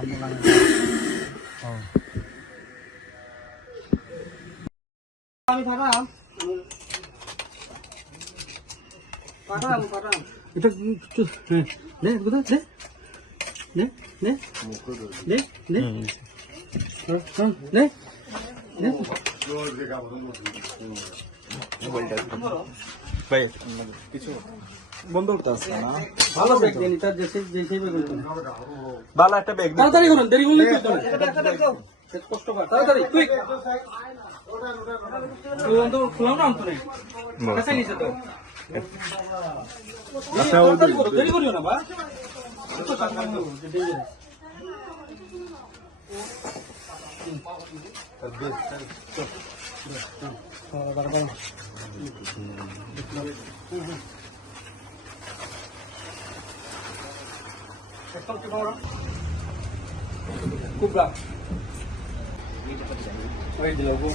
আমি পাঠাম এটা নে কোথায় নে নে নে নে নে নে ভাই কিছু বন্ধ করতে আসছে না ভালো ব্যাগ দেন তার যে সেই ব্যাগ দেন ভালো একটা ব্যাগ তাড়াতাড়ি করুন দেরি করলে কি হবে কষ্ট কর তাড়াতাড়ি কুইক তুই বন্ধ খুলাও না অন্তরে কাছে নিচে তো আচ্ছা দেরি করিও না বা তো টাকা নেব ডেঞ্জারাস খুব